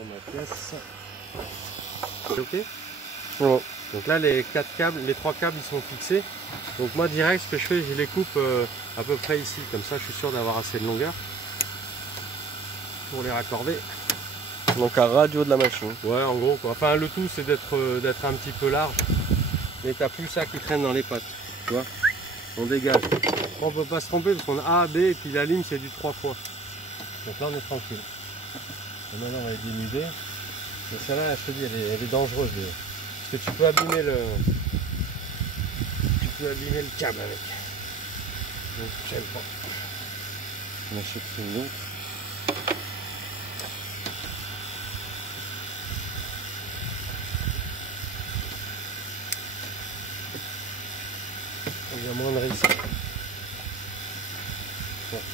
dans ma pièce. C'est ok? Bon. Donc là les 4 câbles, les 3 câbles ils sont fixés. Donc moi direct ce que je fais, je les coupe à peu près ici. Comme ça je suis sûr d'avoir assez de longueur pour les raccorder. Donc un radio de la machine. Ouais en gros quoi. Enfin le tout c'est d'être un petit peu large. Mais t'as plus ça qui traîne dans les pattes. Tu vois? On dégage. On peut pas se tromper parce qu'on a A, B et puis la ligne c'est du 3 fois. Donc là on est tranquille. Et maintenant on va les dénuder. Mais celle-là je te dis elle est dangereuse. Parce que tu peux abîmer le câble avec. Donc j'aime pas. On achète une autre. Il y a moins de risques. Ouais.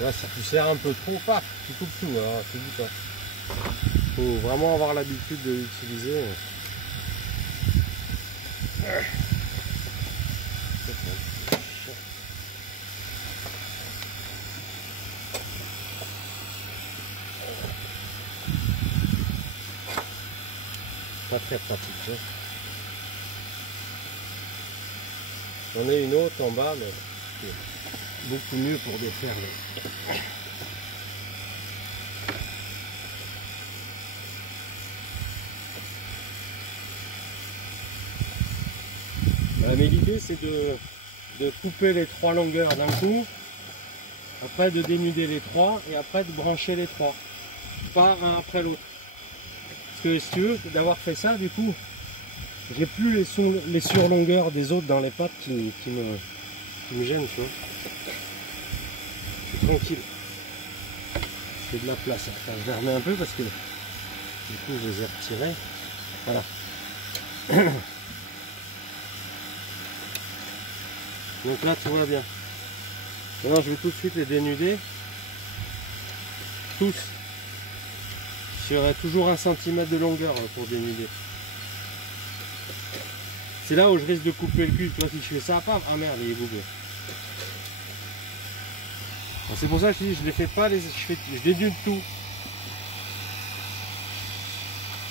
Là, si tu serres un peu trop, paf, tu coupes tout. Alors, je te dis pas. Faut vraiment avoir l'habitude de l'utiliser. Pas très pratique. Hein. J'en ai une autre en bas, mais c'est beaucoup mieux pour défaire les... Mais l'idée c'est de couper les 3 longueurs d'un coup, après de dénuder les 3 et après de brancher les 3, pas un après l'autre. Parce que si tu veux, d'avoir fait ça, du coup, j'ai plus les surlongueurs des autres dans les pattes qui me gênent, tu vois. Je suis tranquille. C'est de la place. Enfin, je les remets un peu parce que du coup je les ai retirés. Voilà. Donc là, tout va bien. Maintenant, je vais tout de suite les dénuder. Tous. J'aurai toujours 1 cm de longueur pour dénuder. C'est là où je risque de couper le cul. Tu vois, si je fais ça, paf, ah merde, il est bouffé. C'est pour ça que je dis, je les fais pas, je dénude tout.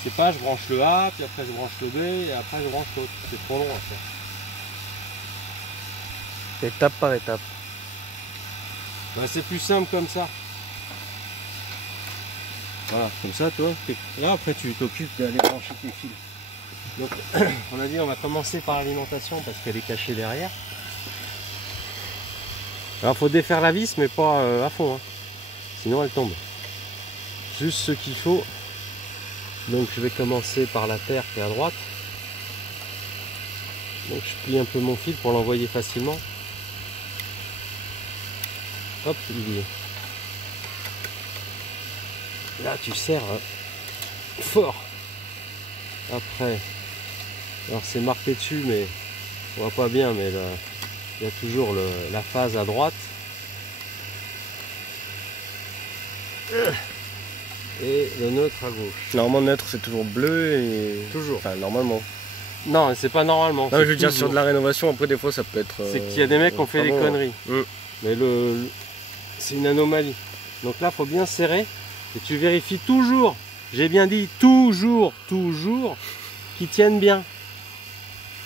C'est pas, je branche le A, puis après je branche le B, et après je branche l'autre. C'est trop long à faire. Étape par étape. Ben, c'est plus simple comme ça. Voilà, comme ça, toi. Là, après, tu t'occupes d'aller brancher tes fils. Donc, on a dit, on va commencer par l'alimentation parce qu'elle est cachée derrière. Alors, faut défaire la vis, mais pas à fond. Hein. Sinon, elle tombe. Juste ce qu'il faut. Donc, je vais commencer par la terre qui est à droite. Donc, je plie un peu mon fil pour l'envoyer facilement. Hop, il y est. Là, tu serres fort. Après, alors c'est marqué dessus, mais on voit pas bien, mais là, il y a toujours la phase à droite. Et le neutre à gauche. Normalement, le neutre, c'est toujours bleu et... Toujours. Enfin, normalement. Non, c'est pas normalement. Non, je veux dire, sur de la rénovation, après, des fois, ça peut être... C'est qu'il y a des mecs qui ont fait des conneries. Mais c'est une anomalie. Donc là, il faut bien serrer. Et tu vérifies toujours, j'ai bien dit toujours, qu'ils tiennent bien.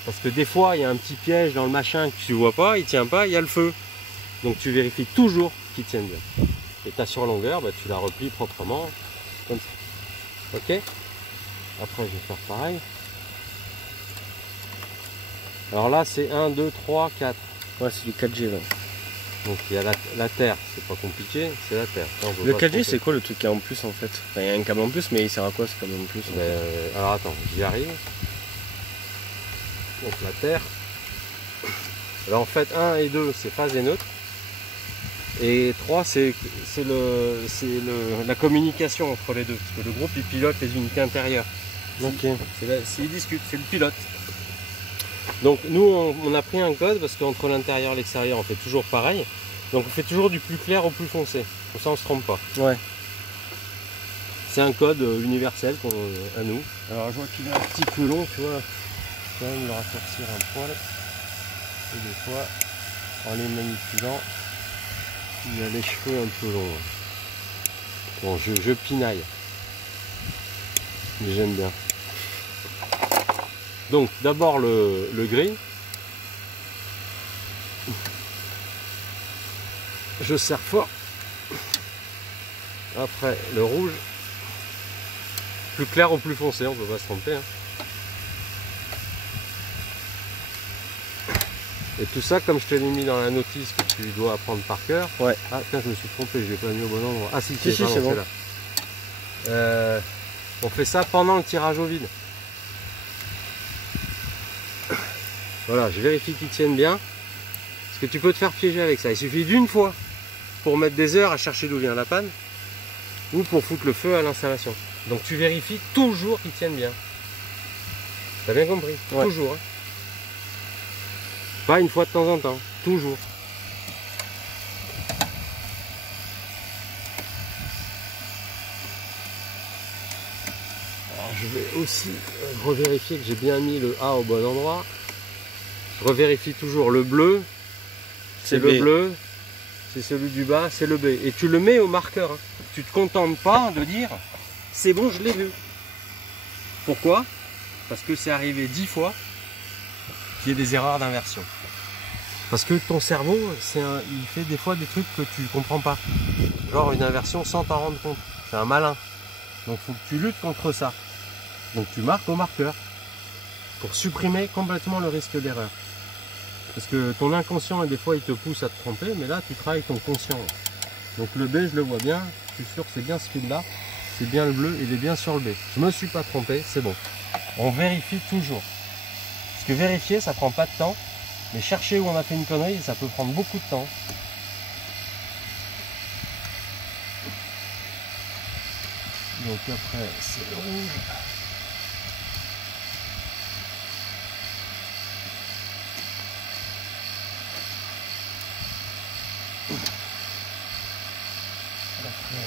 Parce que des fois, il y a un petit piège dans le machin que tu vois pas, il tient pas, il y a le feu. Donc tu vérifies toujours qu'ils tiennent bien. Et ta surlongueur, bah, tu la replies proprement, comme ça. Ok? Après, je vais faire pareil. Alors là, c'est 1, 2, 3, 4. Ouais, c'est du 4G là. Donc il y a la terre, c'est pas compliqué, c'est la terre. Là, le 4G, c'est quoi le truc qui est en plus en fait? Enfin, il y a un câble en plus, mais il sert à quoi ce câble en plus alors attends, j'y arrive. Donc la terre. Alors en fait 1 et 2 c'est phase et neutre. Et 3 c'est la communication entre les deux. Parce que le groupe il pilote les unités intérieures. Ok. Ils discutent, c'est le pilote. Donc nous on a pris un code parce qu'entre l'intérieur et l'extérieur on fait toujours pareil. Donc on fait toujours du plus clair au plus foncé. Comme ça on se trompe pas. Ouais. C'est un code universel à nous. Alors je vois qu'il est un petit peu long, tu vois. Je vais quand même le raccourcir un poil. Et des fois, en les manipulant, Il a les cheveux un peu longs. Bon, je pinaille. Mais j'aime bien. Donc, d'abord le gris. Je serre fort. Après, le rouge. Plus clair ou plus foncé, on peut pas se tromper. Hein. Et tout ça, comme je te l'ai mis dans la notice que tu dois apprendre par cœur. Ouais. Ah, tiens, je me suis trompé, je l'ai pas mis au bon endroit. Ah, si, Si, c'est bon. Là. On fait ça pendant le tirage au vide. Voilà, je vérifie qu'ils tiennent bien. Parce que tu peux te faire piéger avec ça. Il suffit d'une fois pour mettre des heures à chercher d'où vient la panne. Ou pour foutre le feu à l'installation. Donc tu vérifies toujours qu'ils tiennent bien. T'as bien compris? Ouais. Toujours. Hein. Pas une fois de temps en temps. Toujours. Alors je vais aussi revérifier que j'ai bien mis le A au bon endroit. Je revérifie toujours le bleu. C'est le bleu. C'est celui du bas, c'est le B. Et tu le mets au marqueur. Hein. Tu te contentes pas de dire c'est bon, je l'ai vu. Pourquoi? Parce que c'est arrivé 10 fois qu'il y ait des erreurs d'inversion. Parce que ton cerveau, il fait des fois des trucs que tu comprends pas. Genre une inversion sans t'en rendre compte. C'est un malin. Donc il faut que tu luttes contre ça. Donc tu marques au marqueur pour supprimer complètement le risque d'erreur. Parce que ton inconscient, des fois, il te pousse à te tromper, mais là, tu travailles ton conscient. Donc le B, je le vois bien. Je suis sûr que c'est bien ce fil-là. C'est bien le bleu, il est bien sur le B. Je me suis pas trompé, c'est bon. On vérifie toujours. Parce que vérifier, ça prend pas de temps. Mais chercher où on a fait une connerie, ça peut prendre beaucoup de temps. Donc après, c'est le rouge. Après,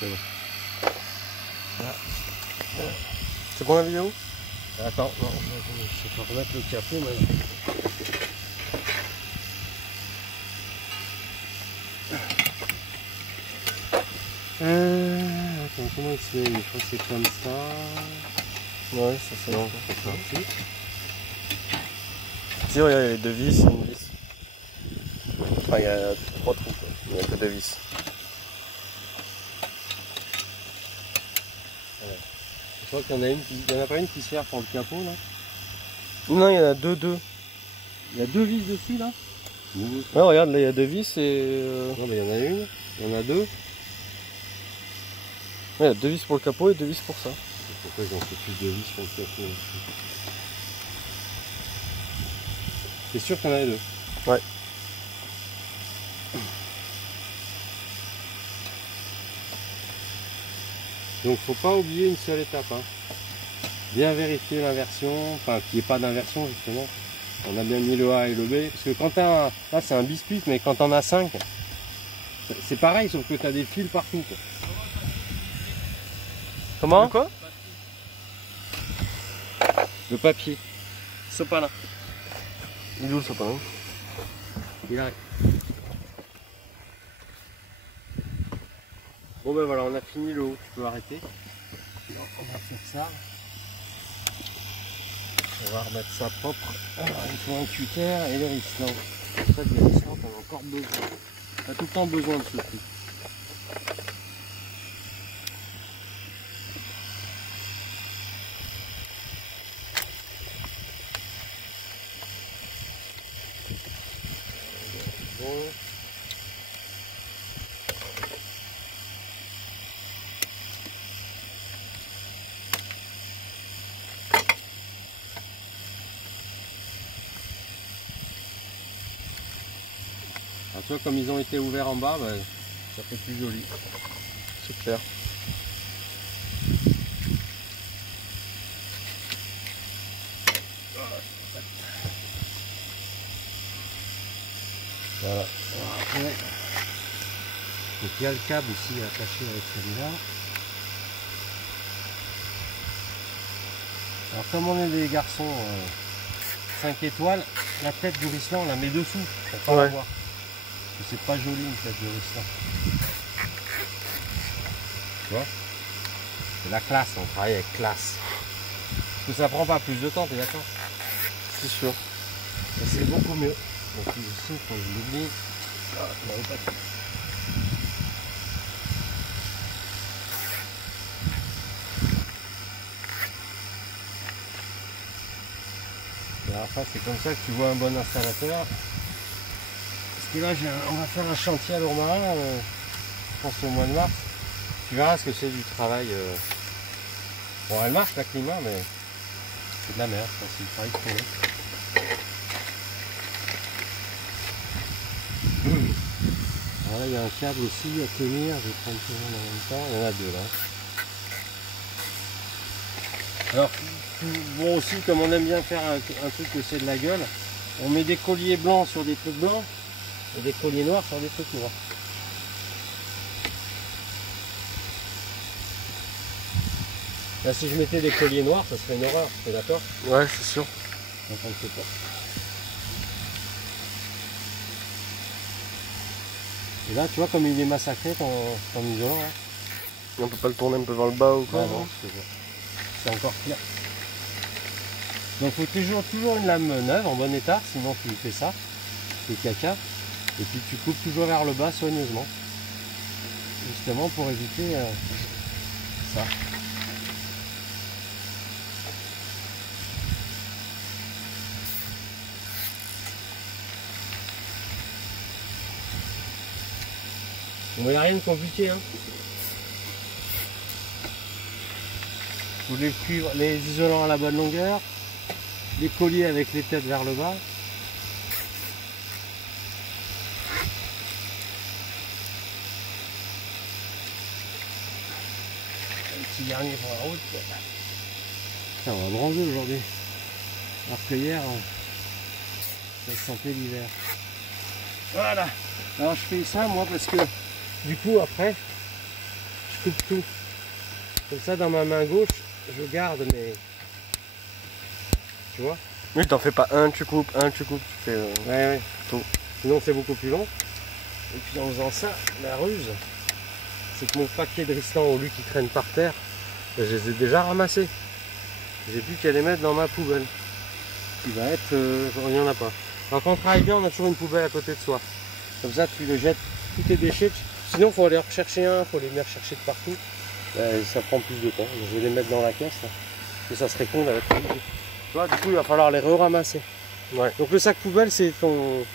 c'est bon. C'est bon la vidéo? Attends, non, je vais remettre le capot maintenant. Attends, comment il se met? Je crois que c'est comme ça. Ouais, ça c'est Non, bon. c'est parti. Si, regarde, il y a les deux vis et une vis. Enfin, il y a 3 trous, quoi. Il n'y a que 2 vis. Je crois qu'il y en a une, il y en a pas une qui sert pour le capot là. Non, il y en a deux. Il y a 2 vis dessus là. Ouais, regarde, là il y a 2 vis et... Non, mais il y en a une, il y en a 2. Ouais, il y a 2 vis pour le capot et 2 vis pour ça. Pourquoi ils ont fait plus de vis pour le capot là? C'est sûr qu'il y en a 2. Ouais. Donc faut pas oublier une seule étape. Hein. Bien vérifier l'inversion, enfin qu'il n'y ait pas d'inversion justement. On a bien mis le A et le B. Parce que quand tu as là c'est un biscuit, mais quand on a 5, c'est pareil sauf que tu as des fils partout. Quoi. Comment? Quoi? Le papier. Sopalin. Il est où le sopalin? Il arrive. Bon ben voilà, on a fini le haut, tu peux arrêter. Alors, on va faire ça. On va remettre ça propre. Alors, il faut un cutter et le rislant. En fait, le rislant, on a encore besoin. On a tout le temps besoin de ce truc. Bon. Alors, tu vois, comme ils ont été ouverts en bas, bah, ça fait plus joli. C'est clair. Voilà. Après, donc il y a le câble ici attaché avec celui-là. Alors comme on est des garçons 5 étoiles, la tête du Rislan on la met dessous pour pas la voir. C'est pas joli une tête de Rislan. Tu vois? C'est la classe, on travaille avec classe. Parce que ça prend pas plus de temps, t'es d'accord? C'est sûr. Et c'est beaucoup mieux. Donc ici, quand je l'oublie, et après c'est comme ça que tu vois un bon installateur. Parce que là on va faire un chantier à Lourmarin, je pense au mois de mars. Tu verras ce que c'est du travail. Bon, elle marche la climat, mais c'est de la merde, c'est du travail trop long. Alors là il y a un câble aussi à tenir, je vais prendre tout le monde en même temps, il y en a deux là. Alors bon aussi, comme on aime bien faire un truc que c'est de la gueule, on met des colliers blancs sur des trucs blancs et des colliers noirs sur des trucs noirs. Là si je mettais des colliers noirs ça serait une horreur, t'es d'accord? Ouais, c'est sûr. Donc on ne fait pas. Et là, tu vois comme il est massacré ton isolant là. On peut pas le tourner un peu vers le bas ou quoi? Non, c'est encore pire. Donc il faut toujours une lame neuve en bon état, sinon tu fais ça, c'est caca. Et puis tu coupes toujours vers le bas soigneusement. Justement pour éviter ça. Il n'y a rien de compliqué. Hein. Vous voulez suivre les isolants à la bonne longueur, les colliers avec les têtes vers le bas. Un petit dernier pour la route. Putain, on va bronzer aujourd'hui. Alors que hier, ça sentait l'hiver. Voilà. Alors je fais ça moi parce que du coup après, je coupe tout. Comme ça dans ma main gauche, je garde mes... Tu vois? Oui, t'en fais pas un, tu coupes, tu fais ouais, tout. Sinon c'est beaucoup plus long. Et puis en faisant ça, la ruse, c'est que mon paquet de Rislan au lieu qui traîne par terre, je les ai déjà ramassés. J'ai plus qu'à les mettre dans ma poubelle. Qui va être... il n'y en a pas. Alors quand on travaille bien, on a toujours une poubelle à côté de soi. Comme ça tu le jettes, tous tes déchets. Sinon il faut aller en rechercher un, il faut les venir chercher de partout. Ça prend plus de temps. Je vais les mettre dans la caisse. Là. Et ça serait con d'être... Tu vois, du coup il va falloir les re-ramasser. Ouais. Donc le sac poubelle c'est ton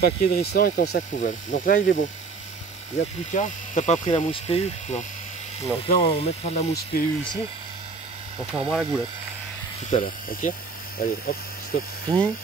paquet de Rislan et ton sac poubelle. Donc là il est bon. Il n'y a plus qu'à. T'as pas pris la mousse PU? Non. Donc là on mettra de la mousse PU ici. On fermera la goulette. Tout à l'heure. Ok? Allez, hop, stop. Fini.